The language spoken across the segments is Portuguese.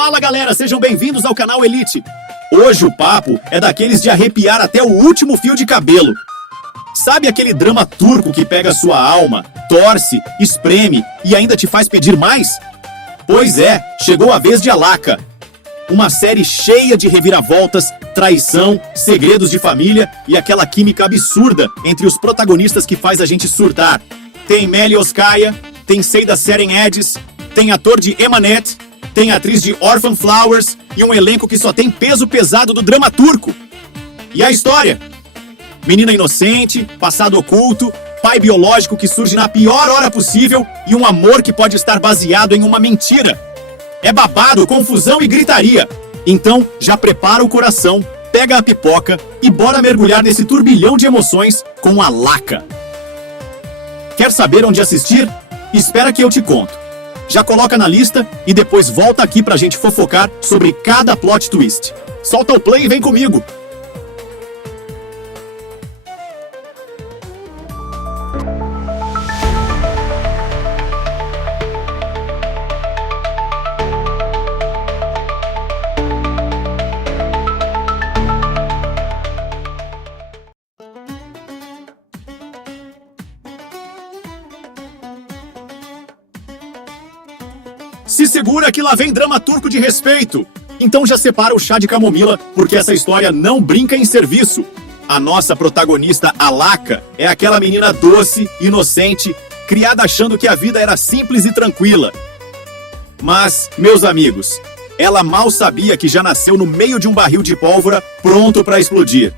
Fala galera, sejam bem-vindos ao canal Elite. Hoje o papo é daqueles de arrepiar até o último fio de cabelo. Sabe aquele drama turco que pega sua alma, torce, espreme e ainda te faz pedir mais? Pois é, chegou a vez de Alaka. Uma série cheia de reviravoltas, traição, segredos de família e aquela química absurda entre os protagonistas que faz a gente surtar. Tem Melioskaya, tem Seda Seren Edis, tem ator de Emanet, tem atriz de Orphan Flowers e um elenco que só tem peso pesado do drama turco. E a história? Menina inocente, passado oculto, pai biológico que surge na pior hora possível e um amor que pode estar baseado em uma mentira. É babado, confusão e gritaria. Então, já prepara o coração, pega a pipoca e bora mergulhar nesse turbilhão de emoções com Alaka. Quer saber onde assistir? Espera que eu te conto. Já coloca na lista e depois volta aqui pra gente fofocar sobre cada plot twist. Solta o play e vem comigo! Se segura que lá vem drama turco de respeito. Então já separa o chá de camomila, porque essa história não brinca em serviço. A nossa protagonista Alaka é aquela menina doce, inocente, criada achando que a vida era simples e tranquila. Mas, meus amigos, ela mal sabia que já nasceu no meio de um barril de pólvora pronto para explodir.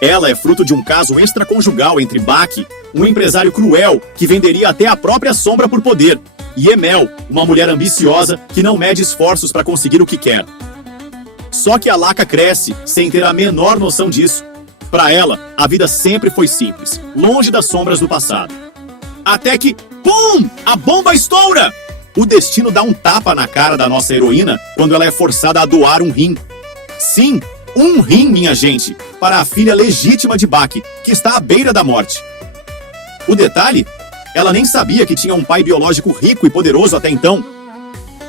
Ela é fruto de um caso extraconjugal entre Baki, um empresário cruel que venderia até a própria sombra por poder, e Emel, uma mulher ambiciosa que não mede esforços para conseguir o que quer. Só que Alaka cresce sem ter a menor noção disso. Para ela, a vida sempre foi simples, longe das sombras do passado. Até que, pum! A bomba estoura! O destino dá um tapa na cara da nossa heroína quando ela é forçada a doar um rim. Sim, um rim, minha gente, para a filha legítima de Baki, que está à beira da morte. O detalhe? Ela nem sabia que tinha um pai biológico rico e poderoso até então.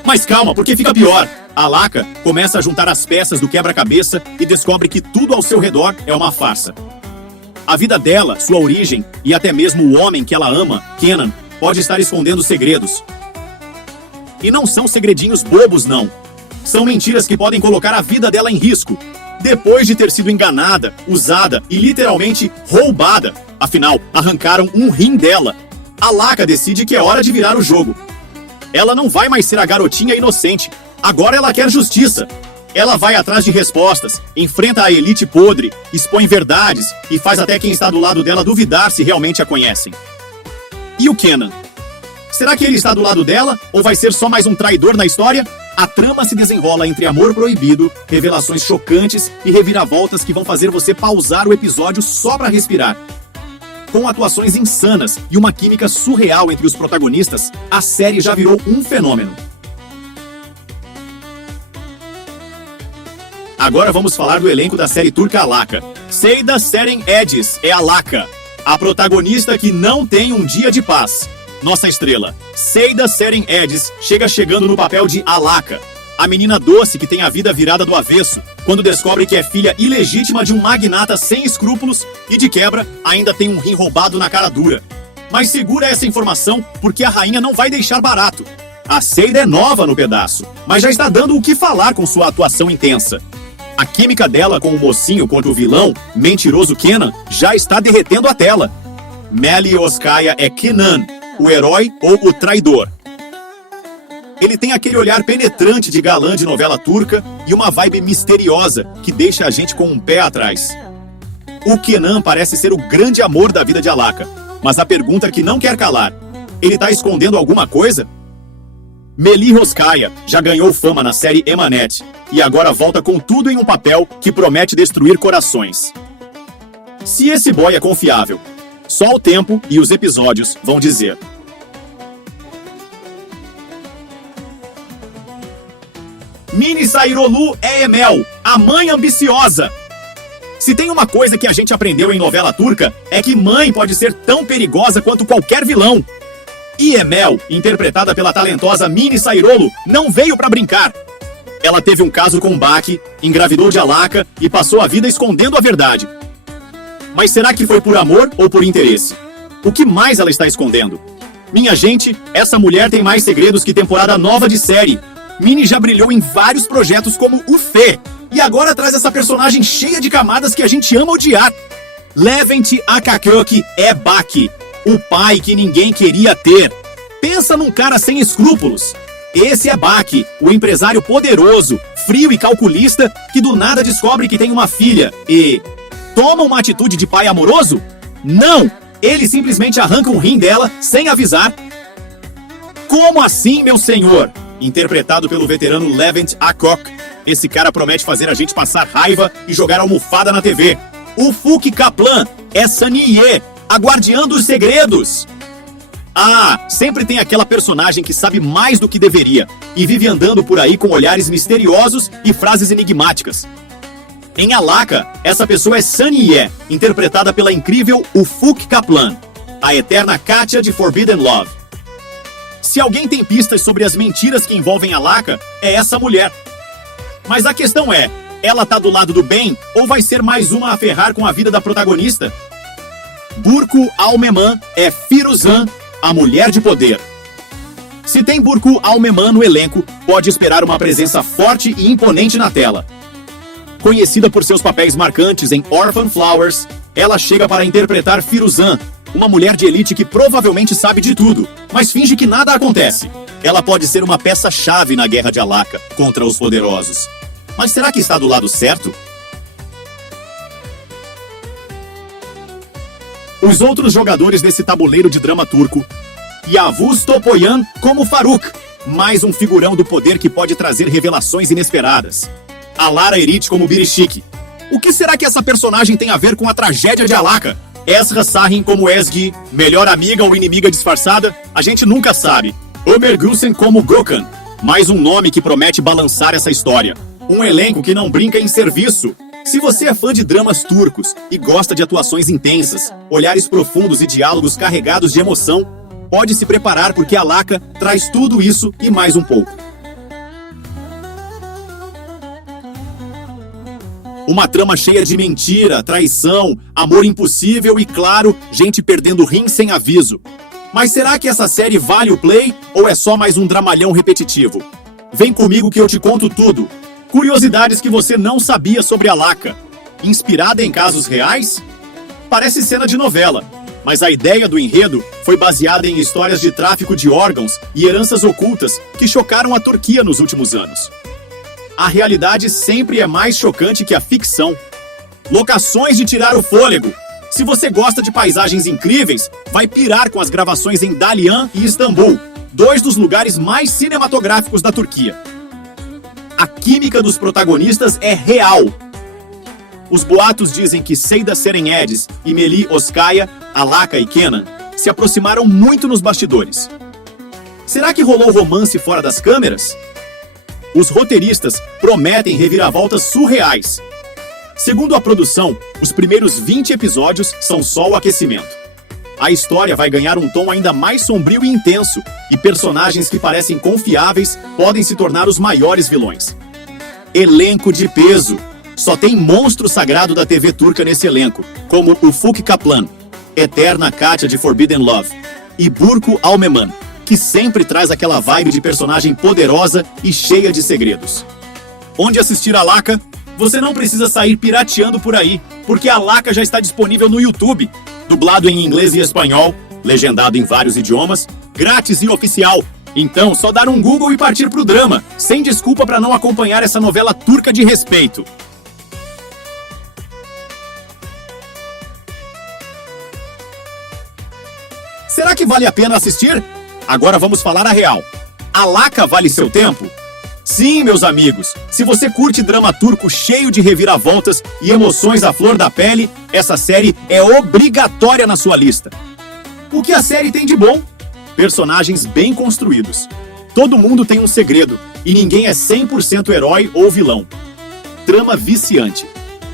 Mas calma, porque fica pior. Alaka começa a juntar as peças do quebra-cabeça e descobre que tudo ao seu redor é uma farsa. A vida dela, sua origem e até mesmo o homem que ela ama, Kenan, pode estar escondendo segredos. E não são segredinhos bobos, não. São mentiras que podem colocar a vida dela em risco. Depois de ter sido enganada, usada e literalmente roubada, afinal, arrancaram um rim dela. Alaka decide que é hora de virar o jogo. Ela não vai mais ser a garotinha inocente. Agora ela quer justiça. Ela vai atrás de respostas, enfrenta a elite podre, expõe verdades e faz até quem está do lado dela duvidar se realmente a conhecem. E o Kenan? Será que ele está do lado dela ou vai ser só mais um traidor na história? A trama se desenrola entre amor proibido, revelações chocantes e reviravoltas que vão fazer você pausar o episódio só para respirar. Com atuações insanas e uma química surreal entre os protagonistas, a série já virou um fenômeno. Agora vamos falar do elenco da série turca Alaka. Seda Seren Edis é Alaka, a protagonista que não tem um dia de paz. Nossa estrela, Seda Seren Edis, chegando no papel de Alaka, a menina doce que tem a vida virada do avesso, quando descobre que é filha ilegítima de um magnata sem escrúpulos e, de quebra, ainda tem um rim roubado na cara dura. Mas segura essa informação, porque a rainha não vai deixar barato. A Seda é nova no pedaço, mas já está dando o que falar com sua atuação intensa. A química dela com o mocinho contra o vilão, mentiroso Kenan, já está derretendo a tela. Melioskaya é Kenan, o herói ou o traidor. Ele tem aquele olhar penetrante de galã de novela turca e uma vibe misteriosa que deixa a gente com um pé atrás. O Kenan parece ser o grande amor da vida de Alaka, mas a pergunta que não quer calar: ele tá escondendo alguma coisa? Melioskaya já ganhou fama na série Emanet e agora volta com tudo em um papel que promete destruir corações. Se esse boy é confiável, só o tempo e os episódios vão dizer. Mini Sairolu é Emel, a mãe ambiciosa. Se tem uma coisa que a gente aprendeu em novela turca, é que mãe pode ser tão perigosa quanto qualquer vilão. E Emel, interpretada pela talentosa Mini Sairolu, não veio pra brincar. Ela teve um caso com Baki, engravidou de Alaka e passou a vida escondendo a verdade. Mas será que foi por amor ou por interesse? O que mais ela está escondendo? Minha gente, essa mulher tem mais segredos que temporada nova de série. Minnie já brilhou em vários projetos como o Fê, e agora traz essa personagem cheia de camadas que a gente ama odiar. Levent Akagyoki é Baki, o pai que ninguém queria ter. Pensa num cara sem escrúpulos. Esse é Baki, o empresário poderoso, frio e calculista que do nada descobre que tem uma filha e... toma uma atitude de pai amoroso? Não! Ele simplesmente arranca um rim dela sem avisar. Como assim, meu senhor? Interpretado pelo veterano Levent Akagyoki. Esse cara promete fazer a gente passar raiva e jogar almofada na TV. O Ufuk Kaplan é Sanie, a guardiã dos segredos. Ah, sempre tem aquela personagem que sabe mais do que deveria e vive andando por aí com olhares misteriosos e frases enigmáticas. Em Alaka, essa pessoa é Sanie, interpretada pela incrível Ufuk Kaplan, a eterna Katya de Forbidden Love. Se alguém tem pistas sobre as mentiras que envolvem Alaka, é essa mulher. Mas a questão é, ela tá do lado do bem ou vai ser mais uma a ferrar com a vida da protagonista? Burcu Almeman é Firuzan, a mulher de poder. Se tem Burcu Almeman no elenco, pode esperar uma presença forte e imponente na tela. Conhecida por seus papéis marcantes em Orphan Flowers, ela chega para interpretar Firuzan, uma mulher de elite que provavelmente sabe de tudo, mas finge que nada acontece. Ela pode ser uma peça-chave na guerra de Alaka contra os poderosos. Mas será que está do lado certo? Os outros jogadores desse tabuleiro de drama turco. Yavuz Topoyan como Faruk, mais um figurão do poder que pode trazer revelações inesperadas. Alara Erit como Birishik. O que será que essa personagem tem a ver com a tragédia de Alaka? Ezra Sahin como Ezgi, melhor amiga ou inimiga disfarçada? A gente nunca sabe. Ömer Gülsen como Gökhan, mais um nome que promete balançar essa história. Um elenco que não brinca em serviço. Se você é fã de dramas turcos e gosta de atuações intensas, olhares profundos e diálogos carregados de emoção, pode se preparar porque Alaka traz tudo isso e mais um pouco. Uma trama cheia de mentira, traição, amor impossível e, claro, gente perdendo rim sem aviso. Mas será que essa série vale o play ou é só mais um dramalhão repetitivo? Vem comigo que eu te conto tudo. Curiosidades que você não sabia sobre Alaka. Inspirada em casos reais? Parece cena de novela, mas a ideia do enredo foi baseada em histórias de tráfico de órgãos e heranças ocultas que chocaram a Turquia nos últimos anos. A realidade sempre é mais chocante que a ficção. Locações de tirar o fôlego. Se você gosta de paisagens incríveis, vai pirar com as gravações em Dalyan e Istambul, dois dos lugares mais cinematográficos da Turquia. A química dos protagonistas é real. Os boatos dizem que Ceyda Serenyedes e Melih Oskaya, Alaka e Kenan, se aproximaram muito nos bastidores. Será que rolou romance fora das câmeras? Os roteiristas prometem reviravoltas surreais. Segundo a produção, os primeiros 20 episódios são só o aquecimento. A história vai ganhar um tom ainda mais sombrio e intenso, e personagens que parecem confiáveis podem se tornar os maiores vilões. Elenco de peso. Só tem monstro sagrado da TV turca nesse elenco, como Ufuk Kaplan, eterna Katya de Forbidden Love, e Burcu Almeman, que sempre traz aquela vibe de personagem poderosa e cheia de segredos. Onde assistir Alaka? Você não precisa sair pirateando por aí, porque Alaka já está disponível no YouTube, dublado em inglês e espanhol, legendado em vários idiomas, grátis e oficial. Então, só dar um Google e partir pro drama, sem desculpa para não acompanhar essa novela turca de respeito. Será que vale a pena assistir? Agora vamos falar a real. Alaka vale seu tempo? Sim, meus amigos, se você curte drama turco cheio de reviravoltas e emoções à flor da pele, essa série é obrigatória na sua lista. O que a série tem de bom? Personagens bem construídos. Todo mundo tem um segredo, e ninguém é 100% herói ou vilão. Trama viciante.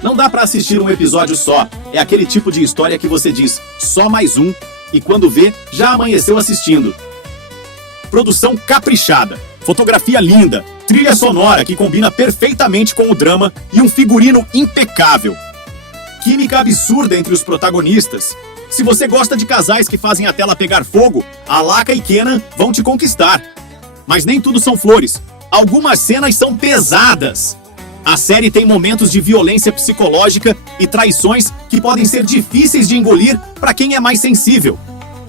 Não dá pra assistir um episódio só, é aquele tipo de história que você diz, só mais um, e quando vê, já amanheceu assistindo. Produção caprichada, fotografia linda, trilha sonora que combina perfeitamente com o drama e um figurino impecável. Química absurda entre os protagonistas. Se você gosta de casais que fazem a tela pegar fogo, Alaka e Kenan vão te conquistar. Mas nem tudo são flores. Algumas cenas são pesadas. A série tem momentos de violência psicológica e traições que podem ser difíceis de engolir para quem é mais sensível.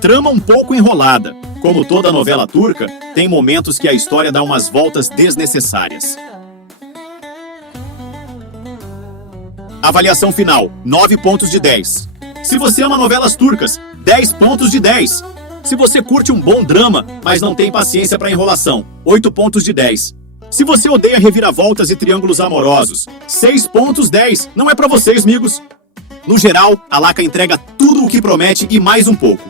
Trama um pouco enrolada. Como toda novela turca, tem momentos que a história dá umas voltas desnecessárias. Avaliação final, 9 pontos de 10. Se você ama novelas turcas, 10 pontos de 10. Se você curte um bom drama, mas não tem paciência para enrolação, 8 pontos de 10. Se você odeia reviravoltas e triângulos amorosos, 6 pontos 10. Não é para vocês, amigos. No geral, Alaka entrega tudo o que promete e mais um pouco.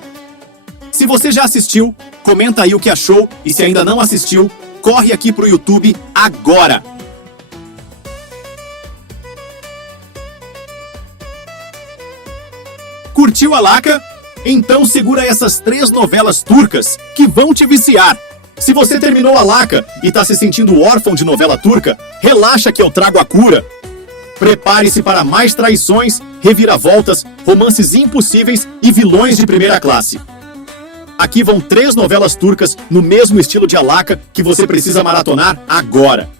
Se você já assistiu, comenta aí o que achou e se ainda não assistiu, corre aqui pro YouTube agora. Curtiu Alaka? Então segura essas 3 novelas turcas que vão te viciar. Se você terminou Alaka e tá se sentindo órfão de novela turca, relaxa que eu trago a cura. Prepare-se para mais traições, reviravoltas, romances impossíveis e vilões de primeira classe. Aqui vão 3 novelas turcas no mesmo estilo de Alaka que você precisa maratonar agora.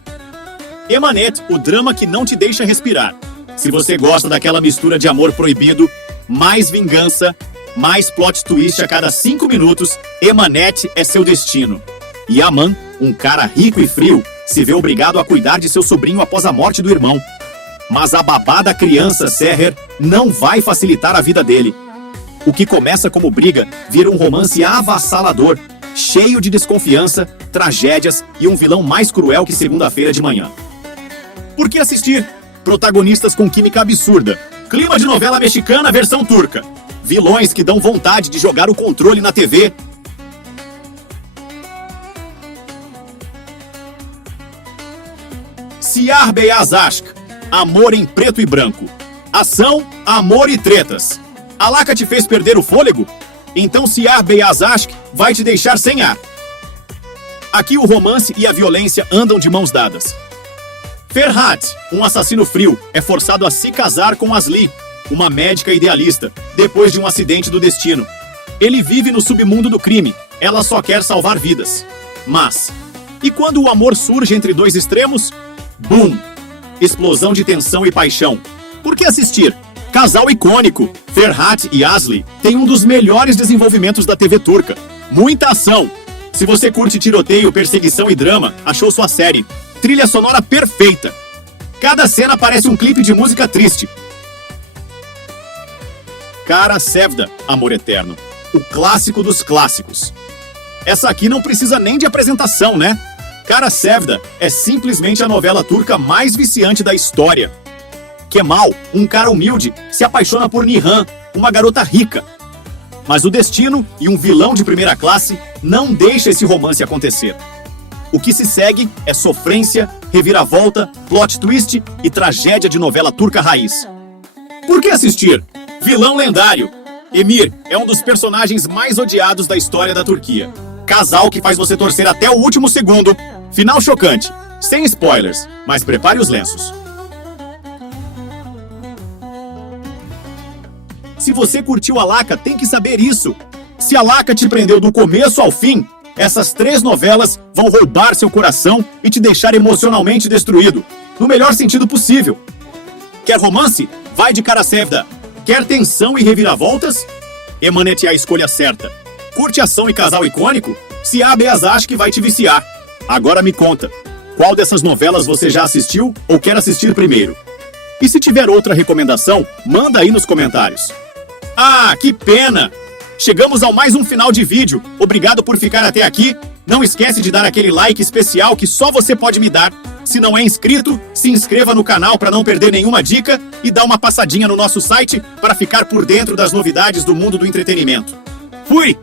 Emanet, o drama que não te deixa respirar. Se você gosta daquela mistura de amor proibido, mais vingança, mais plot twist a cada 5 minutos, Emanet é seu destino. Yaman, um cara rico e frio, se vê obrigado a cuidar de seu sobrinho após a morte do irmão. Mas a babá da criança, Seher, não vai facilitar a vida dele. O que começa como briga vira um romance avassalador, cheio de desconfiança, tragédias e um vilão mais cruel que segunda-feira de manhã. Por que assistir? Protagonistas com química absurda. Clima de novela mexicana versão turca. Vilões que dão vontade de jogar o controle na TV. Siyar Beyaz Aşk. Amor em preto e branco. Ação, amor e tretas. Alaka te fez perder o fôlego? Então Siyar Beyaz Aşk vai te deixar sem ar. Aqui o romance e a violência andam de mãos dadas. Ferhat, um assassino frio, é forçado a se casar com Asli, uma médica idealista, depois de um acidente do destino. Ele vive no submundo do crime, ela só quer salvar vidas. Mas, e quando o amor surge entre 2 extremos? Boom! Explosão de tensão e paixão. Por que assistir? Casal icônico, Ferhat e Asli têm um dos melhores desenvolvimentos da TV turca. Muita ação. Se você curte tiroteio, perseguição e drama, achou sua série. Trilha sonora perfeita. Cada cena parece um clipe de música triste. Kara Sevda, Amor Eterno. O clássico dos clássicos. Essa aqui não precisa nem de apresentação, né? Kara Sevda é simplesmente a novela turca mais viciante da história. Kemal, um cara humilde, se apaixona por Nihan, uma garota rica. Mas o destino e um vilão de primeira classe não deixa esse romance acontecer. O que se segue é sofrência, reviravolta, plot twist e tragédia de novela turca raiz. Por que assistir? Vilão lendário. Emir é um dos personagens mais odiados da história da Turquia. Casal que faz você torcer até o último segundo. Final chocante. Sem spoilers, mas prepare os lenços. Se você curtiu Alaka, tem que saber isso. Se Alaka te prendeu do começo ao fim, essas 3 novelas vão roubar seu coração e te deixar emocionalmente destruído, no melhor sentido possível. Quer romance? Vai de Kara Sevda. Quer tensão e reviravoltas? Emanet é a escolha certa. Curte ação e casal icônico? Siyar Beyaz Aşk vai te viciar. Agora me conta, qual dessas novelas você já assistiu ou quer assistir primeiro? E se tiver outra recomendação, manda aí nos comentários. Ah, que pena! Chegamos ao mais um final de vídeo. Obrigado por ficar até aqui. Não esquece de dar aquele like especial que só você pode me dar. Se não é inscrito, se inscreva no canal para não perder nenhuma dica e dá uma passadinha no nosso site para ficar por dentro das novidades do mundo do entretenimento. Fui!